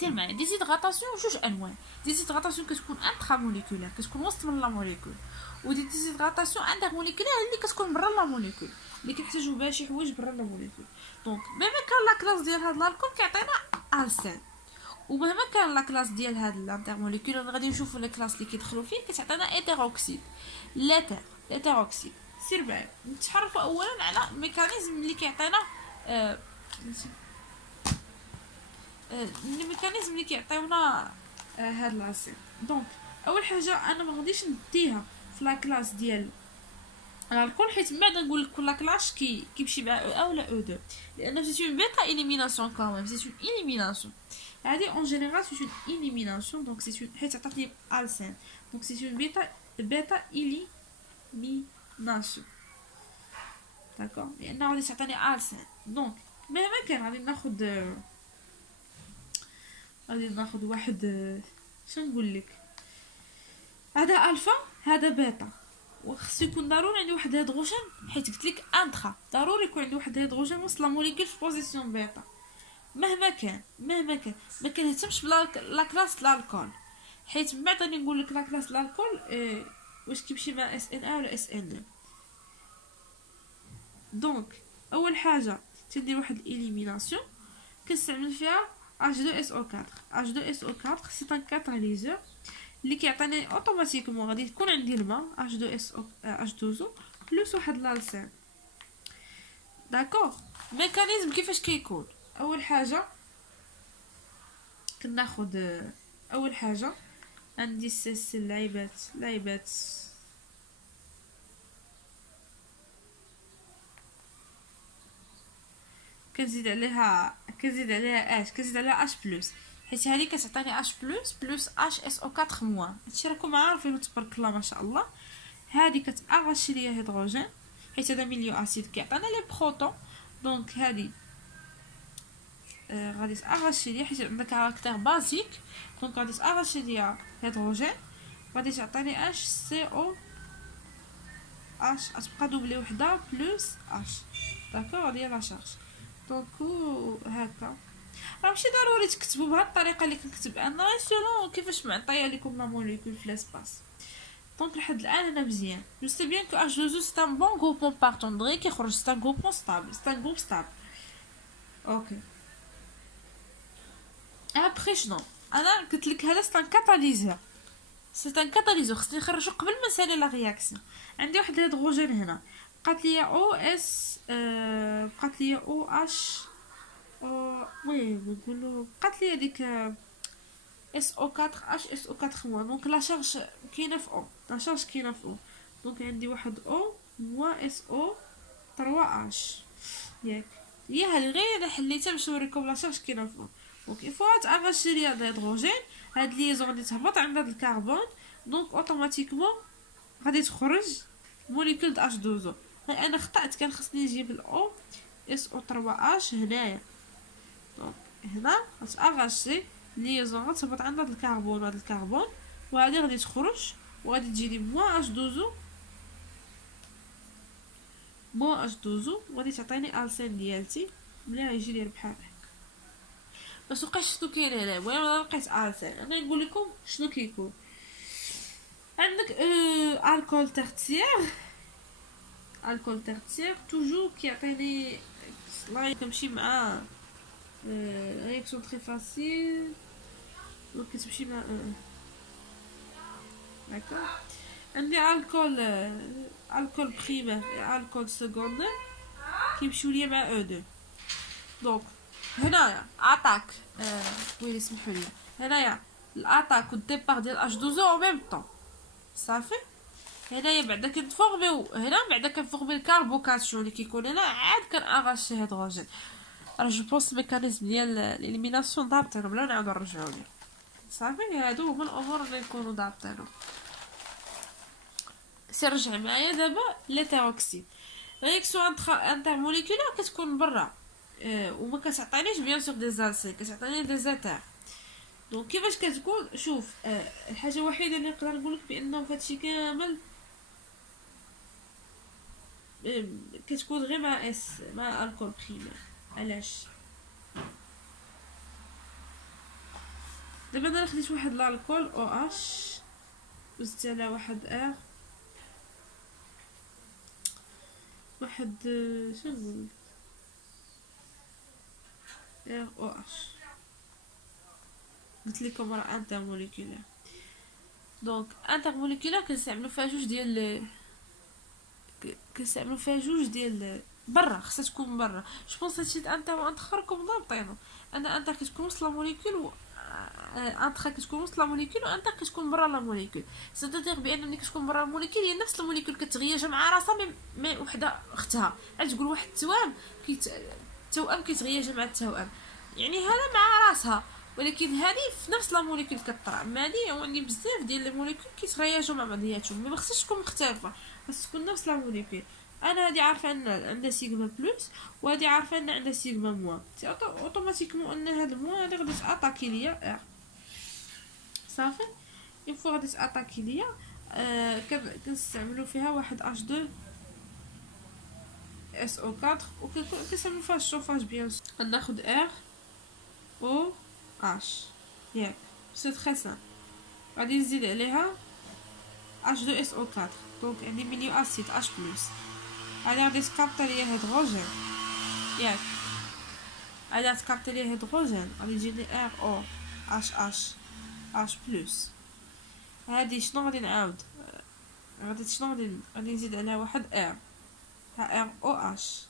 سير معايا. ديزيدغاتاسيون جوج انواع. ديزيدغاتاسيون كتكون انتراموليكولير كتكون وسط من لا موليكول، ودي ديزيدغاتاسيون انترموليكولير اللي كتكون برا لا موليكول، اللي كيحتاجوا بها شي حوايج برا لا موليكول. دونك مهما كان لا كلاس ديال هاد الالكول كيعطينا السين، ومهما كان لا كلاس ديال هاد الانترموليكولير غادي نشوفوا لا كلاس اللي كيدخلوا فيه كتعطينا ايتيروكسيد. الايتيروكسيد. سير معايا نتعرفوا اولا على الميكانيزم اللي كيعطينا الميكانيزم اللي كيعطيونا هاد العصير. دونك اول حاجه انا ما غاديش نديها في لا كلاس ديال الكل، حيت من بعد نقول لك كل كلاش كيمشي مع او او ولا او 2، لان سي اون بيتا اليميناسيون كامل، سي اون اليميناسيون هادي اون جينيرال سي اون اليميناسيون. دونك سي اون حيت عطاتني السين، دونك سي اون بيتا اليميناسيون. داكوغ، لان غادي تعطيني السين. دونك مهما كان غادي ناخذ واحد شنو نقول لك، هذا الفا هذا بيتا، وخصو يكون ضروري عندي واحد هيدروجين، حيت قلت لك انترا ضروري يكون عندي واحد هيدروجين وسط لا موليكول في بوزيسيون بيتا. مهما كان ما كنهتمش بلا لا كلاس الكول، حيت من بعد غادي نقول لك لا كلاس الكول واش كيمشي مع اس ان ا ولا اس ان. دونك اول حاجه تندير واحد الاليميناسيون كنستعمل فيها H2SO4. H2SO4 سي ان كاتاليزور اللي كيعطيني اوتوماتيكمون غادي تكون عندي الماء H2O بلس واحد لالسين. داكوغ، ميكانيزم كيفاش كيكون. اول حاجه كناخذ اول حاجه عندي السلسل لعيبات كنزيد عليها اش بلس، حيت هذه كتعطيني اش بلس اش اس او 4 موان. هادشي راكم عارفين تبارك الله ما شاء الله. هذه كتاغاشي ليا هيدروجين، حيت هذا ميليو اسيد كيعطينا لي بروتون. دونك هذه غادي تاغاشي ليا حيت عندها كاركتير بازيك، دونك غادي تاغاشي ليا هيدروجين، غادي تعطيني اش سي او اش، غتبقى دوبلي وحده بلس اش. داكوغ، هذه هي لا شارج. دونك هكا راه ماشي ضروري تكتبوا بهاد الطريقه اللي كنكتب انا، سولون كيفاش معطيه لكم لا موليكول في لاسباس. دونك لحد الان انا مزيان. جو سي بيان كو H2O سي ان بون غروبون بارتون دغيا كيخرج، سي ان غروبون ستابل، سي ان غروب ستابل. اوكي، ابخي شنو انا قلت لك هذا سي ان كاتاليزور، سي ان كاتاليزور خصني نخرجو قبل ما نسالي لا رياكسيون. عندي واحد الهيدروجين هنا، بقات ليا او اس بقات ليا او اش وي نقولوا بقات ليا ديك اس او 4 اش اس او 4 موا. دونك لا شارج كاينه في او، لا شارج كاينه في او. دونك عندي واحد او موا اس او 3 اش ياك، هي هذه غير حليتها باش نوريكم لا شارج كاينه في او. دونك il faut تاغاشي ليا الهيدروجين، هاد ليزون غادي تهبط عند هاد الكربون، دونك اوتوماتيكمون غادي تخرج موليكول د H2O. انا خطأت، كان خصني نجيب الاو اس او 3 اش هنايا. دونك هنا غتاغاشي ليزون غتهبط عند هاد الكربون وهاد الكربون، وهادي غادي تخرج وغادي تجي لي موا H2O وغادي تعطيني السين ديالتي ملي غيجي لي بحال هكا. ما سوقاش شنو كاين هنا، المهم انا لقيت السين. انا نقول لكم شنو كيكون. عندك الكول تيرتيير توجور كيعطيني لا كنمشي مع رياكسيون تري فاسيل، دونك كتمشي مع داكوغ. عندي الكول بريمير الكول سكوندير كيمشيو ليا مع او 2. دونك هنايا اتاك ويلي سمحوا لي، هنايا الاتاك والديبار ديال H2O او ميم طون صافي. هنايا بعدا كنفورميو، هنا بعدا كنفورمي الكاربوكاسيون اللي كيكون هنا، عاد كنأغاشي هيدروجين. راه جو بونس الميكانيزم ديال الاليميناسيون ضابطينو بلا نعاودو نرجعو ليه صافي. هادو هما الامور اللي يكونوا ضابطينو. سي رجع معايا دابا ليتيروكسيد. رياكسيون انترموليكولير كتكون برا وما كتعطينيش بيان سور دي زالسين، كتعطيني دي زيتر. دونك كيفاش كتكون؟ شوف الحاجه الوحيده اللي نقدر نقولك بانه فهادشي كامل كتكون غير مع الكول بريمير. علاش؟ دابا انا خديت واحد الكول او اش وزدت على واحد ار، واحد شنو نقول ار او اش، قلت لكم راه انترموليكولير. دونك انترموليكولير كنستعملو فيها جوج ديال كنستعملو فيها جوج ديال برا، خصها تكون برا. جو بونس هادشي انتر و انتر راكم ضابطينو، انا انتر كتكون وسط لا موليكول و انتر كتكون وسط لا موليكول، و انتر كتكون برا لا موليكول. سيتادير بان ملي كتكون برا الموليكول هي نفس الموليكول كتغياج مع راسها مي وحده اختها. عاد تقول واحد التوام التوأم كيتغياج مع التوأم، يعني هذا مع راسها، ولكن هذه في نفس لا موليكول كطرا. اما هذه عندي بزاف ديال لي موليكول كيتغياجوا مع بعضياتهم، مي ما خصهاش تكون مختلفه، خاص تكون نفس لا موليكول. انا هادي عارفه ان عندها سيغما بلس، وهادي عارفه ان عندها سيغما موان، سي اوتوماتيكمون ان هاد الموان هادي غادي تاتاكي ليا ار. صافي اون فوا غادي تاتاكي ليا كنستعملوا فيها واحد اش 2 اس او 4 وكنستعملوا فيها الشوفاج بيان سور. غناخد ار او اش ياك، سي تري سامبل. غادي نزيد عليها اش 2 اس او 4، دونك عندي مينيو اسيد اش بلس. هادي غادي تكابطي ليا هيدروجين ياك، هادي تكابطي ليا هيدروجين، غادي تجيني ار او اش بلس. هادي شنو غادي نعاود، غادي نزيد عليها واحد ار، ها ار او اش،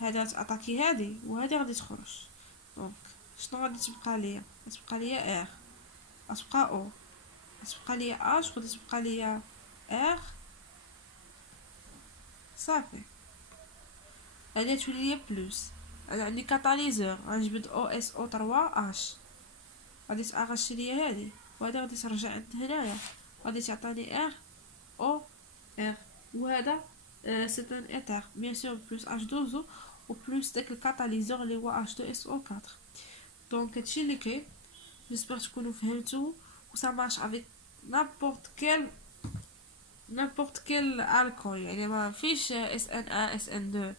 هادي غتاتاكي هادي وهادي غادي تخرج. دونك شنو غادي تبقى ليا؟ غتبقى ليا ار، غتبقى او، غتبقى ليا اش، وغادي تبقى ليا ار. صافي هادي تولي ليا بلس. انا عندي كاتاليزور، غنجبد او اس او 3 اش، غادي تاغاشي ليا هادي وهذا غادي ترجع عند هنايا، غادي تعطيني ار او ار، وهذا سي ان ايتر بيان سور بلس اش 2 و بلس داك الكاتاليزور اللي هو اش 2 اس او 4. دونك هادشي اللي كاين، جيسبر تكونوا فهمتوا و سا مارش افيك نابورت كيل الكول، يعني ما فيش اس ان 1 اس ان 2